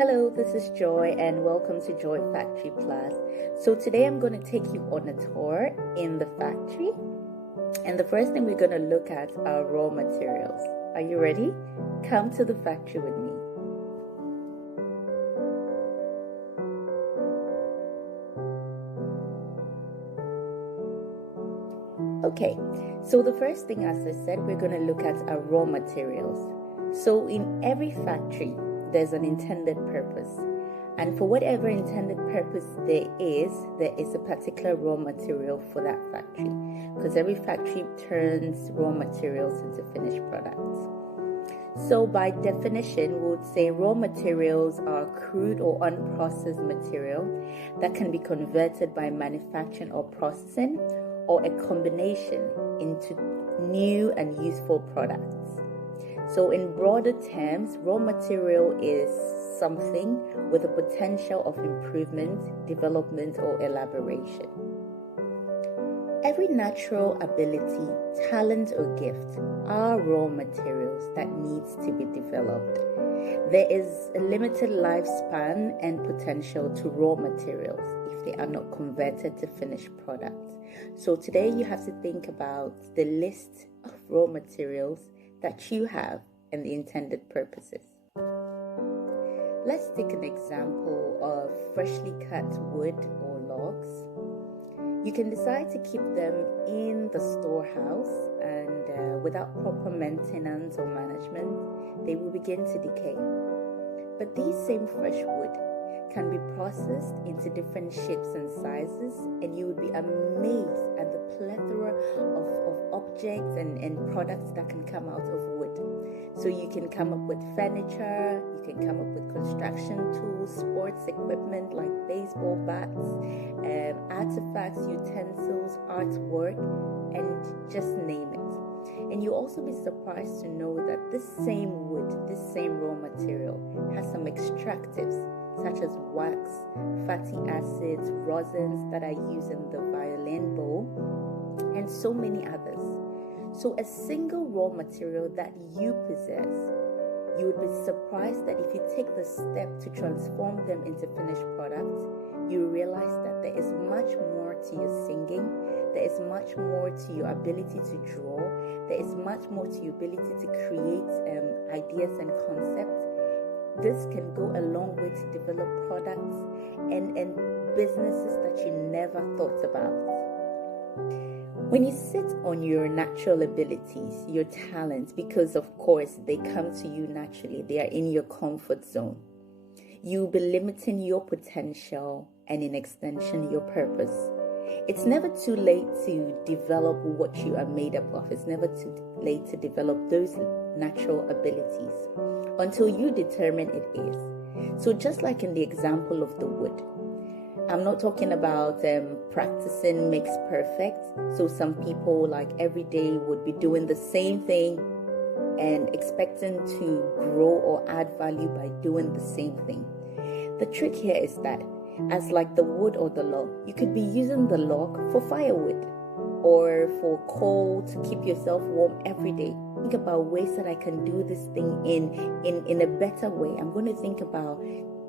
Hello, this is Joy and welcome to Joy Factory Plus. So today I'm going to take you on a tour in the factory, and the first thing we're going to look at are raw materials. Are you ready? Come to the factory with me. Okay, so the first thing, as I said, we're going to look at our raw materials. So in every factory, there's an intended purpose. And for whatever intended purpose there is a particular raw material for that factory. Because every factory turns raw materials into finished products. So by definition, we would say raw materials are crude or unprocessed material that can be converted by manufacturing or processing, or a combination into new and useful products. So in broader terms, raw material is something with a potential of improvement, development, or elaboration. Every natural ability, talent, or gift are raw materials that needs to be developed. There is a limited lifespan and potential to raw materials if they are not converted to finished products. So today you have to think about the list of raw materials that you have and the intended purposes. Let's take an example of freshly cut wood or logs. You can decide to keep them in the storehouse, and without proper maintenance or management, they will begin to decay. But these same fresh wood can be processed into different shapes and sizes, and you would be amazed at the plethora of objects and products that can come out of wood. So you can come up with furniture, you can come up with construction tools, sports equipment like baseball bats, artifacts, utensils, artwork, and just name it. And you'll also be surprised to know that this same wood, this same raw material, has some extractives such as wax, fatty acids, resins that are used in the violin bow, and so many others. So a single raw material that you possess, you would be surprised that if you take the step to transform them into finished products, you realize that there is much more to your singing, there is much more to your ability to draw, there is much more to your ability to create ideas and concepts. This can go a long way to develop products and businesses that you never thought about. When you sit on your natural abilities, your talents, because of course they come to you naturally, they are in your comfort zone, you'll be limiting your potential and in extension your purpose. It's never too late to develop what you are made up of. It's never too late to develop those natural abilities until you determine it is. So just like in the example of the wood, I'm not talking about practicing makes perfect. So some people like every day would be doing the same thing and expecting to grow or add value by doing the same thing. The trick here is that as like the wood or the log, you could be using the log for firewood or for coal to keep yourself warm every day. Think about ways that I can do this thing in a better way. I'm going to think about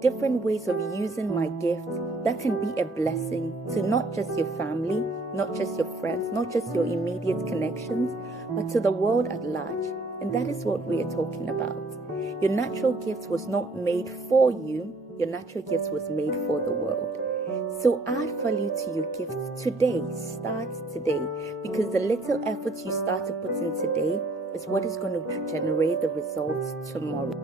different ways of using my gift that can be a blessing to not just your family, not just your friends, not just your immediate connections, but to the world at large. And that is what we are talking about. Your natural gift was not made for you. Your natural gift was made for the world. So add value to your gift today. Start today, because the little effort you start to put in today is what is going to generate the results tomorrow.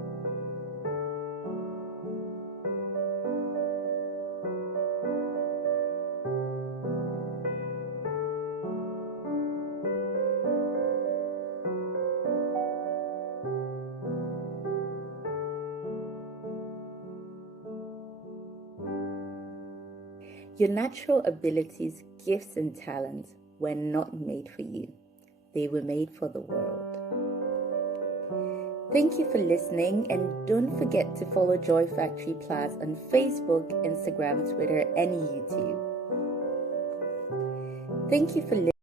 Your natural abilities, gifts, and talents were not made for you. They were made for the world. Thank you for listening, and don't forget to follow Joy Factory Plus on Facebook, Instagram, Twitter, and YouTube. Thank you for listening.